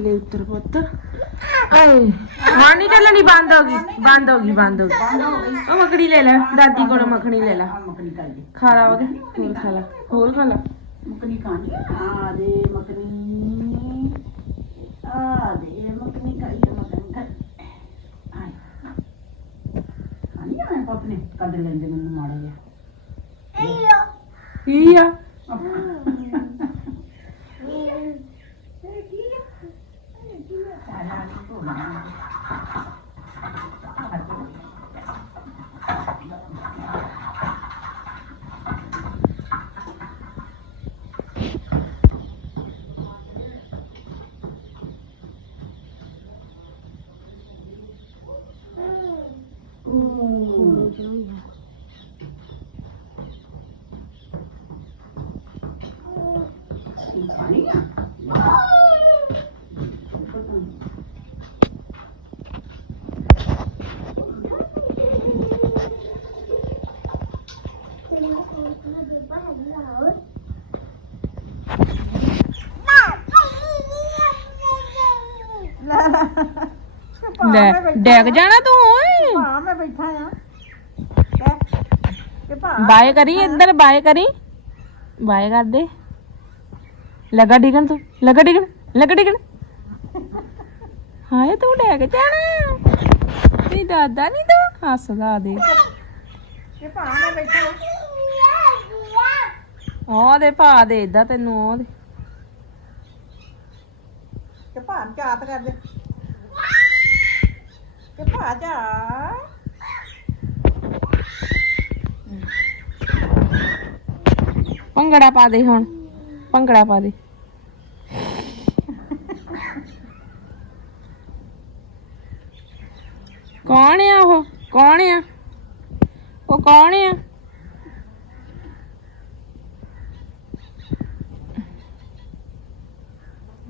ਥੱਲੇ ਉੱਤਰ ਪੁੱਤ। ਆਏ ਨਹੀਂ ਚੱਲਣੀ ਬੰਦ ਹੋ ਗਈ ਬੰਦ ਹੋ ਗਈ ਬੰਦ ਹੋ ਗਈ। ਉਹ ਮੱਖਣੀ ਲੈ ਲੈ ਦਾਦੀ ਕੋਲੋਂ ਮੱਖਣੀ ਲੈ ਲੈ। ਆ ਮੱਖਣੀ ਕਰ ਦੇ ਖਾ ਲਾ ਉਹਦੇ ਹੋਰ ਖਾ ਲਾ ਹੋਰ ਖਾ ਲਾ। ਮੱਖਣੀ ਖਾਣੀ ਆ। ਦੇ ਮੱਖਣੀ। ਆ ਦੇ ਮੱਖਣੀ ਖਾਈ ਜਾ ਮੱਖਣੀ ਆਏ। ਖਾਣੀ ਆ ਪਾਪ ਨੇ ਕੱਢ ਲੈਂਦੇ ਮੈਨੂੰ ਮਾੜਾ ਜਿਹਾ। ਕੀ ਆ? ਖਾਣੀ ਲੈ ਡੈਗ ਜਾਣਾ ਤੂੰ ਓਏ। ਹਾਂ ਮੈਂ ਬੈਠਾ ਆ। ਭਾ ਬਾਏ ਕਰੀ ਇੱਧਰ ਬਾਏ ਕਰੀ। ਬਾਏ ਕਰ ਦੇ। ਲਗਾ ਡਿਗਣ ਤੂੰ ਲਗਾ ਡਿਗਣ ਲਗਾ ਡਿਗਣ। ਹਾਏ ਤੂੰ ਡੈਗ ਜਾਣਾ। ਤੇ ਦਾਦਾ ਨਹੀਂ ਤੂੰ ਹੱਸਦਾ ਦੇ। ਕਿ ਭਾ ਮੈਂ ਬੈਠਾ ਉਹ ਦੇ ਭਾ ਦੇ ਇਦਾਂ ਤੈਨੂੰ ਉਹ ਦੇ। ਕਿ ਭਾ ਚਾਤ ਕਰ ਦੇ। ਭਾ ਜਾ ਭੰਗੜਾ ਪਾ ਦੇ ਹੁਣ ਭੰਗੜਾ ਪਾ ਦੇ ਕੌਣ ਆ ਉਹ ਕੌਣ ਆ ਉਹ ਕੌਣ ਆ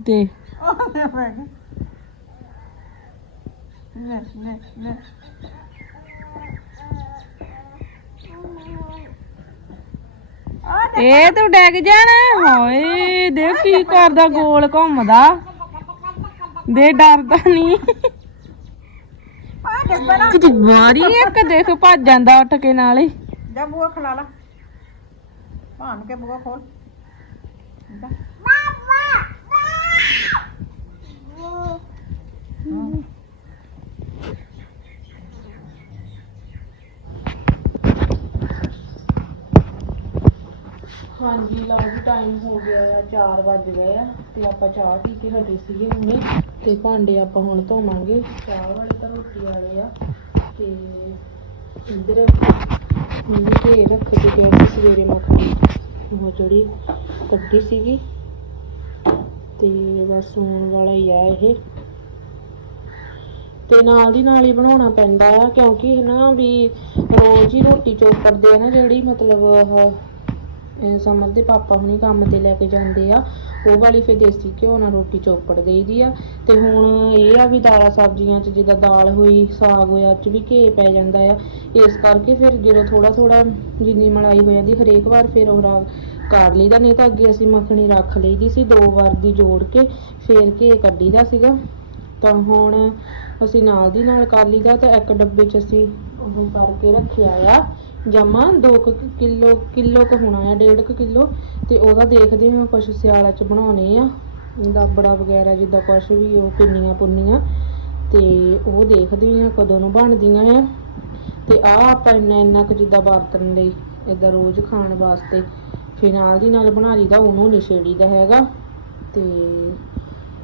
ਦੇ ਉਹ ਲੈ ਇਹ ਤੂੰ ਡੈਗ ਜਾਣਾ? ਹਾਏ ਦੇਖ ਕੀ ਕਰਦਾ ਗੋਲ ਘੁੰਮਦਾ। ਦੇ ਡਰਦਾ ਨਹੀਂ। ਕਿਤੇ ਮਾਰੀ ਇੱਕ ਦੇਖ ਭੱਜ ਜਾਂਦਾ ਉੱਠ ਕੇ ਨਾਲ। ਹੀ ਜਾ ਬੂਆ ਖਲਾ ਲਾ। ਭਾਨ ਕੇ ਬੂਆ ਖੋਲ। ਜਾ। ਹਾਂ। ਹਾਂਜੀ, ਲਓ ਜੀ ਟਾਈਮ ਹੋ ਗਿਆ ਆ 4 ਵੱਜ ਗਏ ਆ ਤੇ ਆਪਾਂ ਚਾਹ ਪੀ ਕੇ ਹਟੇ ਸੀਗੇ ਹੁਣੇ ਤੇ ਭਾਂਡੇ ਆਪਾਂ ਹੁਣ ਧੋਵਾਂਗੇ। ਚਾਹ ਵਾਲੇ ਤਾਂ ਰੋਟੀ ਵਾਲੇ ਆ ਤੇ ਇੱਧਰ ਮੰਮੀ ਤੇ ਰੱਖ ਕੇ ਗਿਆ ਸੀ ਸਵੇਰੇ ਮੱਖਣੀ ਉਹ ਜਿਹੜੀ ਕੱਢੀ ਸੀਗੀ ਤੇ ਬਸ ਹੋਣ ਵਾਲਾ ਹੀ ਆ ਇਹ। ਤੇ ਨਾਲ ਦੀ ਨਾਲ ਹੀ ਬਣਾਉਣਾ ਪੈਂਦਾ ਆ ਕਿਉਂਕਿ ਨਾ ਵੀ ਰੋਜ਼ ਹੀ ਰੋਟੀ ਚੋਪੜਦੇ ਆ ਨਾ ਜਿਹੜੀ ਮਤਲਬ ਸਮਰ ਦੇ ਪਾਪਾ ਹੁਣੀ ਕੰਮ ਤੇ ਲੈ ਕੇ ਜਾਂਦੇ ਆ, ਉਹ ਵਾਲੀ ਫਿਰ ਦੇਸੀ ਘਿਓ ਨਾਲ ਰੋਟੀ ਚੋਪੜ ਦੇਈਦੀ ਆ। ਤੇ ਹੁਣ ਇਹ ਆ ਵੀ ਦਾਲਾਂ ਸਬਜ਼ੀਆਂ 'ਚ ਜਿੱਦਾਂ ਦਾਲ ਹੋਈ, ਸਾਗ ਹੋਇਆ ਚ ਵੀ ਘੇ ਪੈ ਜਾਂਦਾ ਆ। ਇਸ ਕਰਕੇ ਫਿਰ ਜਦੋਂ ਥੋੜਾ ਥੋੜਾ ਜਿੰਨੀ ਮਲਾਈ ਹੋ ਜਾਂਦੀ, ਹਰੇਕ ਵਾਰ ਫਿਰ ਉਹ ਰਾ ਕਰ ਲਈਦਾ, ਨਹੀਂ ਤਾਂ ਅੱਗੇ ਅਸੀਂ ਮੱਖਣੀ ਰੱਖ ਲਈਦੀ ਸੀ ਦੋ ਵਾਰ ਦੀ ਜੋੜ ਕੇ, ਫੇਰ ਘੇ ਕੱਢੀਦਾ ਸੀਗਾ। ਤਾਂ ਹੁਣ ਅਸੀਂ ਨਾਲ ਦੀ ਨਾਲ ਕਰ ਲਈਦਾ, ਤਾਂ ਇੱਕ ਡੱਬੇ 'ਚ ਅਸੀਂ ਉਹ ਕਰਕੇ ਰੱਖਿਆ ਆ। ਜਮਾ 2 ਕਿਲੋ ਕਿਲੋ ਕ ਹੋਣਾ ਆ 1.5 ਕਿਲੋ, ਤੇ ਉਹਦਾ ਦੇਖਦੇ ਹਾਂ ਕੁਛ ਸਿਆਲਾ 'ਚ ਬਣਾਉਣੇ ਆ। ਦਾਬੜਾ ਵਗੈਰਾ ਜਿੱਦਾਂ ਕੁਛ ਵੀ ਉਹ ਪਿੰਨੀਆਂ ਪੁੰਨੀਆਂ, ਤੇ ਉਹ ਦੇਖਦੇ ਹਾਂ ਕਦੋਂ ਨੂੰ ਬਣਦੀਆਂ ਆ। ਤੇ ਆ ਆਪਾਂ ਇੰਨਾ ਇੰਨਾ ਕੁ ਜਿੱਦਾਂ ਵਰਤਣ ਲਈ ਇਦਾਂ ਰੋਜ਼ ਖਾਣ ਵਾਸਤੇ, ਫਿਰ ਨਾਲ ਦੀ ਨਾਲ ਬਣਾ ਲਈਦਾ, ਉਹਨੂੰ ਨਿਸ਼ੇੜੀ ਦਾ ਹੈਗਾ। ਤੇ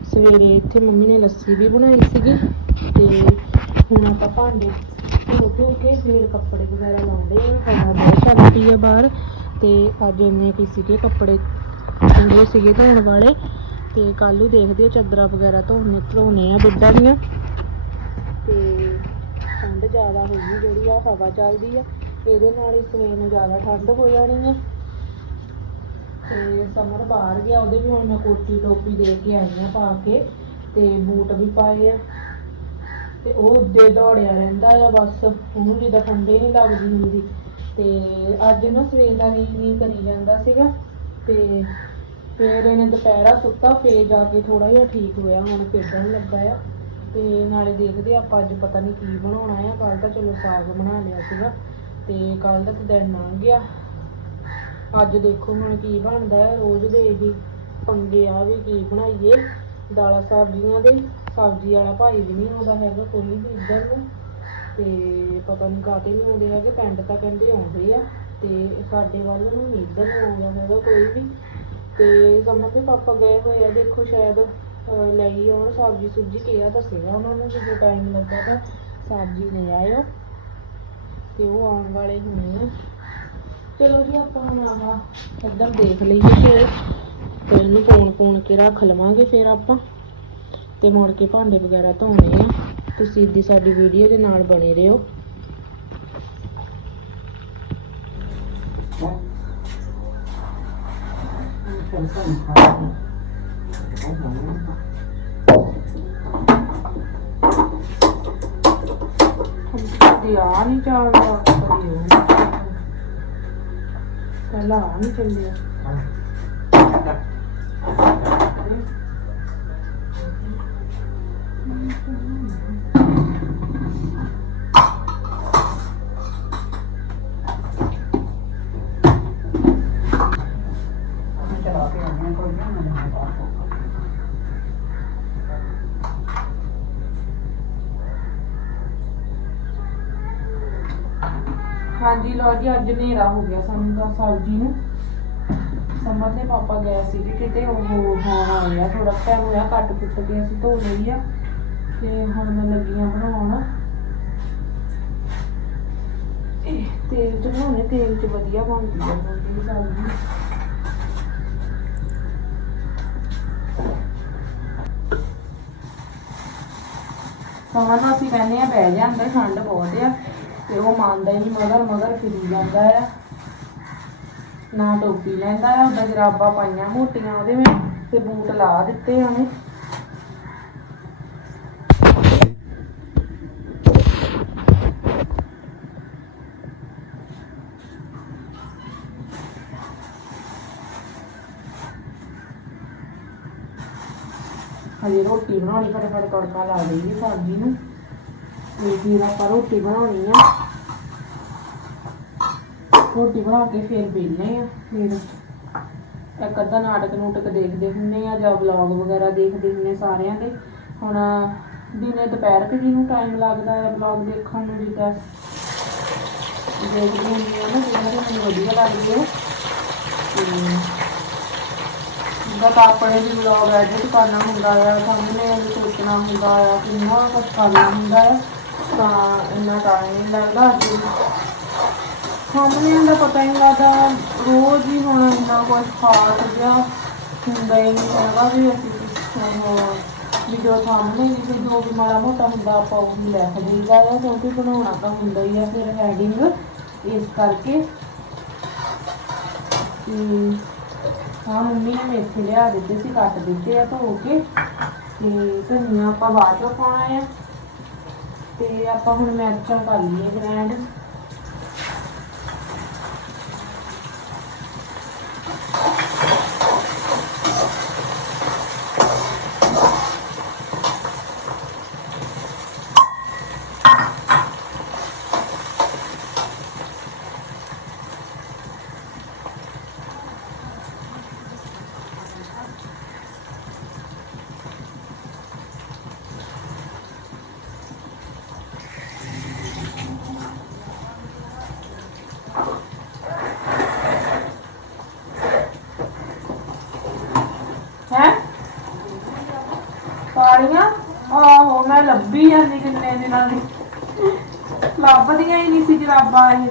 ਸਵੇਰੇ ਇੱਥੇ ਮੰਮੀ ਨੇ ਲੱਸੀ ਵੀ ਬਣਾਈ ਸੀਗੀ, ਤੇ ਹੁਣ ਆਪਾਂ ਭਾਂਡੇ ਧੋ ਧੋ ਕੇ ਫਿਰ ਕੱਪੜੇ ਵਗੈਰਾ ਲਾਉਂਦੇ ਆ। ਹਵਾ ਬਹੁਤ ਚੱਲਦੀ ਆ ਬਾਹਰ ਤੇ ਅੱਜ ਇੰਨੇ ਕੀ ਸੀਗੇ ਕੱਪੜੇ ਚੰਗੇ ਸੀਗੇ ਧੋਣ ਵਾਲੇ ਤੇ ਕੱਲ ਨੂੰ ਦੇਖਦੇ ਆ ਚਾਦਰਾਂ ਵਗੈਰਾ ਧੋਣੇ ਧੋਣੇ ਆ ਬਿੱਡਾਂ ਦੀਆਂ। ਤੇ ਠੰਡ ਜ਼ਿਆਦਾ ਹੋਈ ਜਿਹੜੀ ਆ, ਹਵਾ ਚੱਲਦੀ ਆ, ਇਹਦੇ ਨਾਲ ਹੀ ਸਵੇਰ ਨੂੰ ਜ਼ਿਆਦਾ ਠੰਡ ਹੋ ਜਾਣੀ ਆ। ਤੇ ਸਮਰ ਬਾਹਰ ਗਿਆ, ਉਹਦੇ ਵੀ ਹੁਣ ਮੈਂ ਕੋਟੀ ਟੋਪੀ ਦੇ ਕੇ ਆਈ ਆ ਪਾ ਕੇ ਤੇ ਬੂਟ ਵੀ ਪਾਏ ਆ। ਤੇ ਉਹ ਉੱਦੇ ਦੌੜਿਆ ਰਹਿੰਦਾ ਆ, ਬਸ ਉਹਨੂੰ ਜਿੱਦਾਂ ਠੰਡੇ ਨਹੀਂ ਲੱਗਦੀ ਹੁੰਦੀ। ਤੇ ਅੱਜ ਨਾ ਸਵੇਰ ਦਾ ਨੀ ਨੀ ਕਰੀ ਜਾਂਦਾ ਸੀਗਾ ਤੇ ਫਿਰ ਇਹਨੇ ਦੁਪਹਿਰਾ ਸੁੱਤਾ, ਫੇਰ ਜਾ ਕੇ ਥੋੜਾ ਜਿਹਾ ਠੀਕ ਹੋਇਆ, ਹੁਣ ਖੇਡਣ ਲੱਗਾ ਆ। ਤੇ ਨਾਲੇ ਦੇਖਦੇ ਆ ਆਪਾਂ ਅੱਜ ਪਤਾ ਨਹੀਂ ਕੀ ਬਣਾਉਣਾ ਆ। ਕੱਲ ਤਾਂ ਚਲੋ ਸਾਗ ਬਣਾ ਲਿਆ ਸੀਗਾ, ਤੇ ਕੱਲ ਦਾ ਤਾਂ ਦਿਨ ਲੰਘ ਗਿਆ। ਅੱਜ ਦੇਖੋ ਹੁਣ ਕੀ ਬਣਦਾ ਹੈ ਰੋਜ਼ ਦੇ ਇਹੀ ਪੰਗੇ ਆ ਵੀ ਕੀ ਬਣਾਈਏ। ਦਾਲਾਂ ਸਬਜ਼ੀਆਂ ਦੇ ਸਬਜ਼ੀ ਵਾਲਾ ਭਾਈ ਵੀ ਨਹੀਂ ਆਉਂਦਾ ਹੈਗਾ ਕੋਈ ਵੀ ਇੱਧਰ ਨੂੰ। ਤੇ ਪਤਾ ਨਹੀਂ ਕਾਹਤੇ ਨਹੀਂ ਆਉਂਦੇ ਹੈਗੇ ਪਿੰਡ ਤਾਂ ਕਹਿੰਦੇ ਆਉਂਦੇ ਆ। ਤੇ ਸਾਡੇ ਵੱਲ ਨੂੰ ਨਹੀਂ ਇੱਧਰ ਨੂੰ ਆਉਂਦਾ ਹੈਗਾ ਕੋਈ ਵੀ। ਤੇ ਸਮਝ ਕੇ ਪਾਪਾ ਗਏ ਹੋਏ ਆ ਦੇਖੋ ਸ਼ਾਇਦ ਅਹ, ਲਈ ਆਉਣ ਸਬਜ਼ੀ ਸੁਬਜ਼ੀ ਕਿਹਾ ਦੱਸੇਗਾ ਉਹਨਾਂ ਨੂੰ ਜਦੋਂ ਟਾਈਮ ਲੱਗਾ ਤਾਂ ਸਬਜ਼ੀ ਲੈ ਆਇਓ। ਤੇ ਉਹ ਆਉਣ ਵਾਲੇ ਹੋਣੇ ਆ। ਚਲੋ ਜੀ ਆਪਾਂ ਹੁਣ ਆਹ ਇੱਧਰ ਦੇਖ ਲਈਏ ਫਿਰ। ਤੇ ਇਹਨੂੰ ਪੌਣ ਪੌਣ ਕੇ ਰੱਖ ਲਵਾਂਗੇ ਫਿਰ ਆਪਾਂ। ਤੇ ਮੁੜ ਕੇ ਭਾਂਡੇ ਵਗੈਰਾ ਧੋਣੇ ਆ। ਤੁਸੀਂ ਇੱਦੀ ਸਾਡੀ ਵੀਡੀਓ ਦੇ ਨਾਲ ਬਣੇ ਰਹੋ। ਆ ਨਹੀਂ ਚੱਲਦਾ ਪਹਿਲਾਂ ਆ ਨਹੀਂ ਚੱਲਿਆ। ਹਾਂਜੀ ਲਓ ਜੀ ਅੱਜ ਹਨੇਰਾ ਹੋ ਗਿਆ ਸਾਨੂੰ ਤਾਂ ਸਬਜ਼ੀ ਨੂੰ। ਸਮਰ ਦੇ ਪਾਪਾ ਗਏ ਸੀ ਕਿਤੇ ਉਹ ਹੋਣ ਆਏ ਆ ਥੋੜਾ ਟਾਈਮ ਹੋਇਆ ਕੱਟ ਕੁੱਟ ਕੇ ਅਸੀਂ ਧੋ ਲਈ ਆ। ਤੇ ਹੁਣ ਮੈਂ ਲੱਗੀਆਂ ਬਣਾਉਣ। ਇਹ ਤੇਲ ਚ ਬਣਾਉਣੇ, ਤੇਲ ਚ ਵਧੀਆ ਬਣਦੀ ਆ ਰੋਟੀ ਸਬਜ਼ੀ ਸਮਾਂ ਨੂੰ ਅਸੀਂ ਕਹਿੰਦੇ ਆ, ਬਹਿ ਜਾ ਠੰਡ ਬਹੁਤ ਆ, ਤੇ ਉਹ ਮੰਨਦਾ ਹੀ ਨਹੀਂ ਮਗਰ ਮਗਰ ਫਿਰੀ ਜਾਂਦਾ ਆ। ਨਾ ਟੋਪੀ ਲੈਂਦਾ ਆ ਉਹਦਾ ਜਰਾਬਾਂ ਪਾਈਆਂ ਮੋਟੀਆਂ ਉਹਦੇ ਵਿੱਚ ਤੇ ਬੂਟ ਲਾ ਦਿੱਤੇ ਉਹਨੇ। ਹਜੇ ਰੋਟੀ ਬਣਾਉਣੀ, ਫਟਾਫਟ ਤੜਕਾ ਲਾ ਦੇਈਏ ਸਬਜ਼ੀ ਨੂੰ। ਤੇ ਫਿਰ ਆਪਾਂ ਰੋਟੀ ਬਣਾਉਣੀ ਆ। ਰੋਟੀ ਬਣਾ ਕੇ ਫਿਰ ਵੇਲਨੇ ਆ, ਫਿਰ ਇੱਕ ਅੱਧਾ ਨਾਟਕ ਨੂਟਕ ਦੇਖਦੇ ਹੁੰਨੇ ਆ ਜਾਂ ਵਲੌਗ ਵਗੈਰਾ ਦੇਖਦੇ ਹੁੰਨੇ ਸਾਰਿਆਂ ਦੇ। ਹੁਣ ਦਿਨੇ ਦੁਪਹਿਰ ਕੁ ਜਿਹਨੂੰ ਟਾਈਮ ਲੱਗਦਾ ਹੈ ਵਲੌਗ ਦੇਖਣ ਨੂੰ ਜਿੱਦਾਂ ਦੇਖਦੇ ਹੁੰਦੇ ਆ ਨਾ ਜਿਹਨਾਂ ਦੇ ਮੈਨੂੰ ਵਧੀਆ ਲੱਗਦੀ ਹੈ ਜਿੱਦਾਂ ਤਾਂ ਆਪਣੇ ਵੀ ਵਲੌਗ ਐਡਿਟ ਕਰਨਾ ਹੁੰਦਾ ਆ, ਸਾਹਮਣੇ ਵੀ ਸੋਚਣਾ ਹੁੰਦਾ ਆ, ਕਿੰਨਾ ਕੁਝ ਕਰਨਾ ਹੁੰਦਾ ਆ, ਤਾਂ ਇੰਨਾ ਟਾਈਮ ਨਹੀਂ ਲੱਗਦਾ। ਅੱਜ ਸਾਹਮਣੇ ਦਾ ਪਤਾ ਹੀ ਨਹੀਂ ਲੱਗਦਾ, ਰੋਜ਼ ਹੀ ਹੁਣ ਇੰਨਾ ਕੁਝ ਖਾਸ ਜਿਹਾ ਹੁੰਦਾ ਹੀ ਨਹੀਂ ਹੈਗਾ ਵੀ ਅਸੀਂ ਉਹ ਵੀ ਜੋ ਸਾਹਮਣੇ ਵੀ ਕੋਈ ਜੋ ਵੀ ਮਾੜਾ ਮੋਟਾ ਹੁੰਦਾ ਆਪਾਂ ਉਹ ਵੀ ਲਿਖ ਦਈਦਾ ਆ। ਕਿਉਂਕਿ ਬਣਾਉਣਾ ਤਾਂ ਹੁੰਦਾ ਹੀ ਆ, ਫਿਰ ਹੈਡਿੰਗ ਇਸ ਕਰਕੇ। ਤੇ ਹਾਂ, ਮੰਮੀ ਨੇ ਮੇਥੇ ਲਿਆ ਦਿੱਤੇ ਸੀ, ਕੱਟ ਦਿੱਤੇ ਆ ਧੋ ਕੇ। ਤੇ ਧਨੀਆ ਆਪਾਂ ਬਾਅਦ ਚੋਂ ਪਾਉਣਾ ਆ। ਤੇ ਆਪਾਂ ਹੁਣ ਮਿਰਚਾਂ ਕਰ ਲਈਏ ਗ੍ਰੈਂਡ ਹੈ ਸਾੜੀਆਂ ਆਹੋ ਮੈਂ ਲੱਭੀ ਜਾਂਦੀ ਕਿੰਨੇ ਦਿਨਾਂ ਦੀ। ਲੱਭਦੀਆਂ ਹੀ ਨਹੀਂ ਸੀ ਜਰਾਬਾਂ ਇਹ।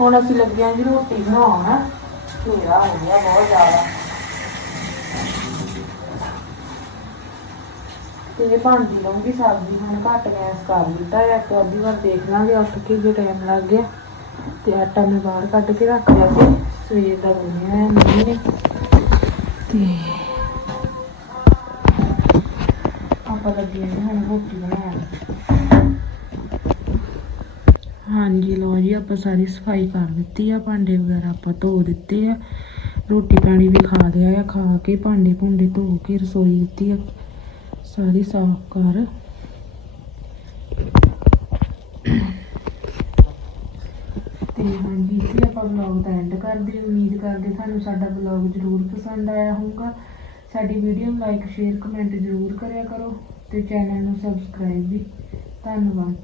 ਹੁਣ ਅਸੀਂ ਲੱਗਿਆ ਜੀ ਰੋਟੀ ਬਣਾਉਣ। ਹਨੇਰਾ ਹੋ ਗਿਆ ਬਹੁਤ ਜ਼ਿਆਦਾ। ਤੇ ਇਹ ਬਣਦੀ ਲਊਂਗੀ ਸਬਜ਼ੀ। ਹੁਣ ਘੱਟ ਗੈਸ ਕਰ ਦਿੱਤਾ ਹੈ। ਇੱਕ ਅੱਧੀ ਵਾਰ ਦੇਖ ਲਾਂਗੇ ਉੱਠ ਕੇ ਜੇ ਟਾਈਮ ਲੱਗ ਗਿਆ। ਤੇ ਆਟਾ ਮੈਂ ਬਾਹਰ ਕੱਢ ਕੇ ਰੱਖ ਲਿਆ ਸੀ। ਸਵੇਰ ਦਾ ਗੁੰਨਿਆ ਹੈ ਮੰਮੀ ਨੇ ਤੇ ਆਪਾਂ ਲੱਗੇ ਹਾਂ ਹੁਣ ਰੋਟੀ ਬਣਾਉਣ ਹਾਂਜੀ ਲੋ ਜੀ, ਆਪਾਂ ਸਾਰੀ ਸਫ਼ਾਈ ਕਰ ਦਿੱਤੀ ਆ, ਭਾਂਡੇ ਵਗੈਰਾ ਆਪਾਂ ਧੋ ਦਿੱਤੇ ਆ। ਰੋਟੀ ਪਾਣੀ ਵੀ ਖਾ ਲਿਆ ਆ, ਖਾ ਕੇ ਭਾਂਡੇ ਭੁੰਡੇ ਧੋ ਕੇ ਰਸੋਈ ਦਿੱਤੀ ਆ। ਸਾਰੀ ਸਾਫ਼ ਕਰ। ਤੇ ਹਾਂਜੀ, ਇੱਥੇ ਆਪਾਂ ਵਲੌਗ ਦਾ ਐਂਡ ਕਰਦੇ ਉਮੀਦ ਕਰਦੇ ਤੁਹਾਨੂੰ ਸਾਡਾ ਵਲੌਗ ਜ਼ਰੂਰ ਪਸੰਦ ਆਇਆ ਹੋਊਗਾ। ਸਾਡੀ ਵੀਡੀਓ ਨੂੰ ਲਾਈਕ ਸ਼ੇਅਰ ਕਮੈਂਟ ਜ਼ਰੂਰ ਕਰਿਆ ਕਰੋ ਤੇ ਚੈਨਲ ਨੂੰ ਸਬਸਕ੍ਰਾਈਬ ਵੀ। ਧੰਨਵਾਦ